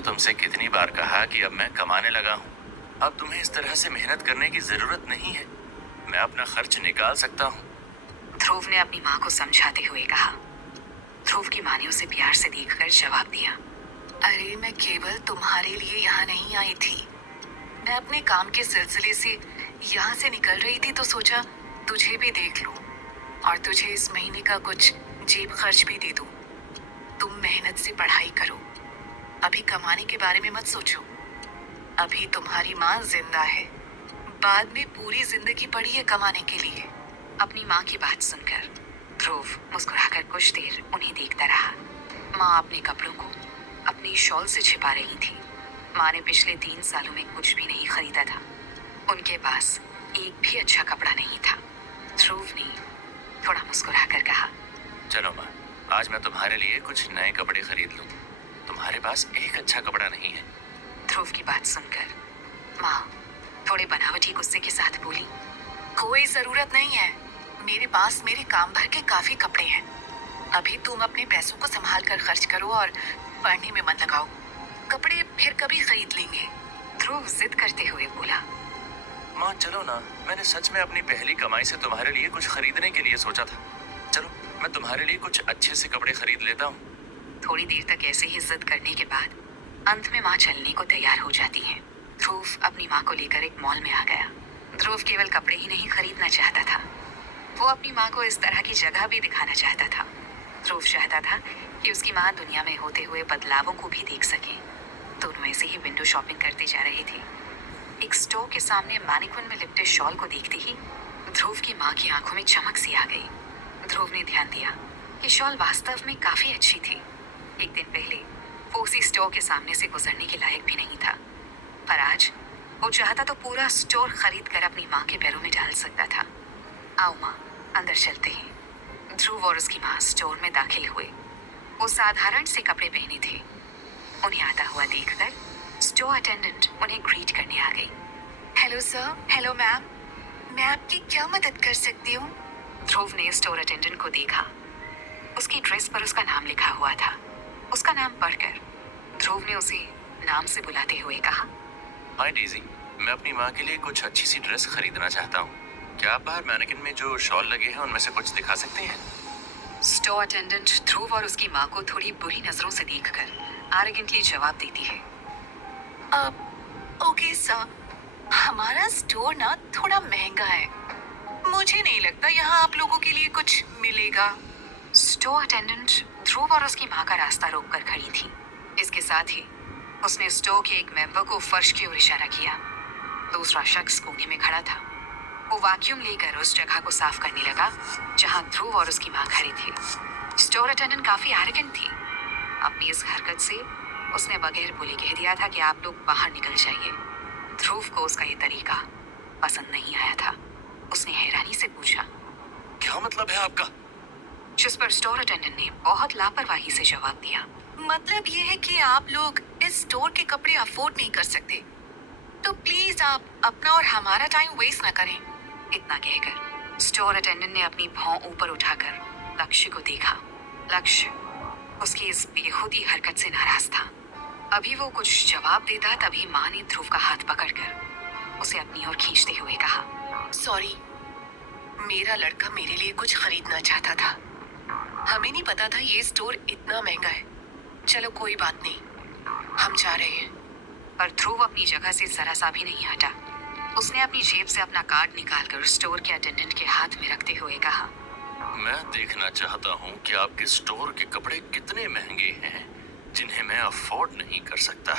मैंने तुमसे कितनी बार कहा कि अब मैं कमाने लगा हूँ। अब तुम्हें इस तरह से मेहनत करने की जरूरत नहीं है। मैं अपना खर्च निकाल सकता हूँ। ध्रुव ने अपनी माँ को समझाते हुए कहा। ध्रुव की माँ ने उसे प्यार से देखकर जवाब दिया, अरे मैं केवल तुम्हारे लिए यहाँ नहीं आई थी। मैं अपने काम के सिलसिले से यहाँ से निकल रही थी तो सोचा तुझे भी देख लूं और तुझे इस महीने का कुछ जेब खर्च भी दे दूं। तुम मेहनत से पढ़ाई करो, अभी कमाने के बारे में मत सोचो। अभी तुम्हारी माँ जिंदा है, बाद में पूरी जिंदगी पड़ी है कमाने के लिए। अपनी माँ की बात सुनकर ध्रुव मुस्कुराकर कुछ देर उन्हें देखता रहा। माँ अपने कपड़ों को अपनी शॉल से छिपा रही थी। माँ ने पिछले 3 सालों में कुछ भी नहीं खरीदा था। उनके पास एक भी अच्छा कपड़ा नहीं था। ध्रुव ने थोड़ा मुस्कुराकर कहा, चलो माँ, आज मैं तुम्हारे लिए कुछ नए कपड़े खरीद लूँ। तुम्हारे पास एक अच्छा कपड़ा नहीं है। ध्रुव की बात सुनकर माँ थोड़े बनावटी गुस्से के साथ बोली, कोई जरूरत नहीं है, मेरे पास मेरे काम भर के काफी कपड़े हैं। अभी तुम अपने पैसों को संभाल कर खर्च करो और पढ़ने में मन लगाओ, कपड़े फिर कभी खरीद लेंगे। ध्रुव जिद करते हुए बोला, माँ चलो ना, मैंने सच में अपनी पहली कमाई से तुम्हारे लिए कुछ खरीदने के लिए सोचा था। चलो मैं तुम्हारे लिए कुछ अच्छे से कपड़े खरीद लेता हूँ। थोड़ी देर तक ऐसे ही जिद करने के बाद अंत में माँ चलने को तैयार हो जाती है। ध्रुव अपनी माँ को लेकर एक मॉल में आ गया। ध्रुव केवल कपड़े ही नहीं खरीदना चाहता था, वो अपनी माँ को इस तरह की जगह भी दिखाना चाहता था। ध्रुव चाहता था कि उसकी माँ दुनिया में होते हुए बदलावों को भी देख सके। दोनों ऐसे ही विंडो शॉपिंग करते जा रहे थे। एक स्टोर के सामने मैनिक्विन में लिपटे शॉल को देखते ही ध्रुव की माँ की आंखों में चमक सी आ गई। ध्रुव ने ध्यान दिया कि शॉल वास्तव में काफी अच्छी थी। एक दिन पहले वो उसी स्टोर के सामने से गुजरने के लायक भी नहीं था, पर आज वो चाहता तो पूरा स्टोर खरीद कर अपनी माँ के पैरों में डाल सकता था। आओ माँ, अंदर चलते हैं। ध्रुव और उसकी माँ स्टोर में दाखिल हुए। वो साधारण से कपड़े पहने थे। उन्हें आता हुआ देखकर स्टोर अटेंडेंट उन्हें ग्रीट करने आ गई। हेलो सर, हेलो मैम, मैं आपकी क्या मदद कर सकती हूँ? ध्रुव ने स्टोर अटेंडेंट को देखा। उसकी ड्रेस पर उसका नाम लिखा हुआ था। उसका नाम पढ़कर ध्रुव ने उसे नाम से बुलाते हुए कहा, हाय डेजी, मैं अपनी माँ के लिए कुछ अच्छी सी ड्रेस खरीदना चाहता हूँ। क्या आप बाहर मैनेकिन में जो शॉल लगे हैं उनमें से कुछ दिखा सकते हैं? स्टोर अटेंडेंट ध्रुव और उसकी माँ को थोड़ी बुरी नजरों से देखकर आर्रोगेंटली जवाब देती है, ओके सर, हमारा स्टोर ना थोड़ा महंगा है, मुझे नहीं लगता यहाँ आप लोगों के लिए कुछ मिलेगा। स्टोर अटेंडेंट ध्रुव और उसकी माँ का रास्ता रोककर खड़ी थी। इसके साथ ही उसने स्टोर के एक मेंबर को फर्श की ओर इशारा किया। दूसरा शख्स कोने में खड़ा था। वो वैक्यूम लेकर उस जगह को साफ करने लगा जहाँ ध्रुव और उसकी माँ खड़े थे। स्टोर अटेंडेंट काफी एरोगेंट थी। अपनी इस हरकत से उसने बगैर बोले कह दिया था कि आप लोग बाहर निकल जाइए। ध्रुव को उसका ये तरीका पसंद नहीं आया था। उसने हैरानी से पूछा, क्या मतलब है आपका? जिस पर स्टोर अटेंडेंट ने बहुत लापरवाही से जवाब दिया, मतलब ये है कि आप लोग इस स्टोर के कपड़े अफोर्ड नहीं कर सकते, तो प्लीज आप अपना और हमारा टाइम वेस्ट ना करें। इतना कहकर स्टोर अटेंडेंट ने अपनी भौं ऊपर उठाकर लक्ष्य को देखा। लक्ष्य उसकी इस बेखुदी हरकत से नाराज था। अभी वो कुछ जवाब देता तभी माँ ने ध्रुव का हाथ पकड़कर उसे अपनी ओर खींचते हुए कहा, सॉरी, मेरा लड़का मेरे लिए कुछ खरीदना चाहता था, हमें नहीं पता था ये स्टोर इतना महंगा है। चलो कोई बात नहीं, हम जा रहे हैं। पर ध्रुव अपनी जगह से जरा सा भी नहीं हटा। उसने अपनी जेब से अपना कार्ड निकालकर स्टोर के अटेंडेंट के हाथ में रखते हुए कहा, मैं देखना चाहता हूँ कि आपके स्टोर के कपड़े कितने महंगे हैं जिन्हें मैं अफोर्ड नहीं कर सकता।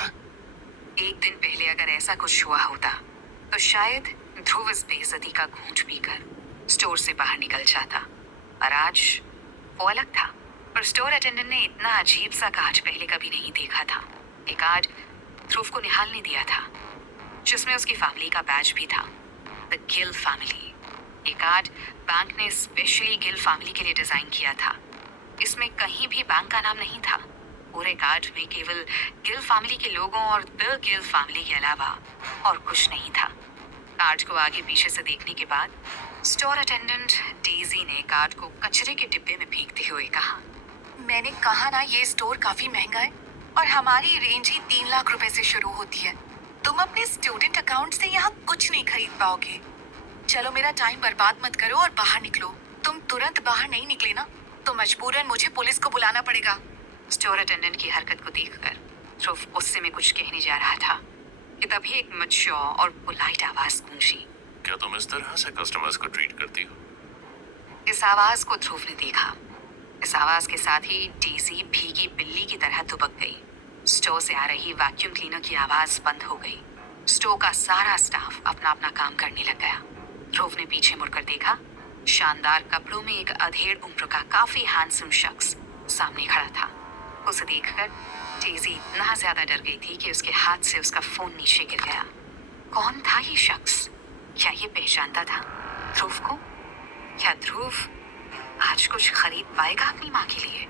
एक दिन पहले अगर ऐसा कुछ हुआ होता तो शायद ध्रुव इस बेइज्जती का घूंट पीकर स्टोर से बाहर निकल जाता, पर आज वो अलग था। पर स्टोर अटेंडेंट ने इतना अजीब सा कार्ड पहले कभी नहीं देखा था। एक कार्ड ध्रुव को निहालने दिया था जिसमें उसकी फैमिली का बैज भी था, द गिल फैमिली। ये कार्ड बैंक ने स्पेशली गिल फैमिली के लिए डिजाइन किया था। इसमें कहीं भी बैंक का नाम नहीं था। पूरे कार्ड में केवल गिल फैमिली के लोगों और द गिल फैमिली के अलावा और कुछ नहीं था। कार्ड को आगे पीछे से देखने के बाद स्टोर अटेंडेंट डेजी ने कार्ड को कचरे के डिब्बे में फेंकते हुए कहा, मैंने कहा ना ये स्टोर काफी महंगा है, और हमारी रेंज ही 3 लाख रुपए से शुरू होती है। तुम अपने स्टूडेंट अकाउंट से यहाँ कुछ नहीं खरीद पाओगे। चलो मेरा टाइम बर्बाद मत करो और बाहर निकलो। तुम तुरंत बाहर नहीं निकले ना तो मजबूरन मुझे पुलिस को बुलाना पड़ेगा। स्टोर अटेंडेंट की हरकत को देखकर ध्रुव गुस्से में कुछ कहने जा रहा था कि तभी एक मैच्योर और पोलाइट आवाज गूंजी। क्या तुम इस तरह से कस्टमर्स को ट्रीट करती हो? इस आवाज को ध्रुव ने देखा। इस आवाज के साथ ही डेजी भीगी बिल्ली की तरह दुबक गई। स्टोर से आ रही वैक्यूम क्लीनर की आवाज बंद हो गई। स्टोर का सारा स्टाफ अपना अपना काम करने लग गया। ध्रुव ने पीछे मुड़कर देखा। शानदार कपड़ों में एक अधेड़ उम्र का काफी हैंडसम शख्स सामने खड़ा था। उसे देखकर डेजी इतना ज्यादा डर गई थी कि उसके हाथ से उसका फोन नीचे गिर गया। कौन था ये शख्स? क्या ये पहचानता था ध्रुव को? क्या ध्रुव आज कुछ खरीद पाएगा अपनी माँ के लिए?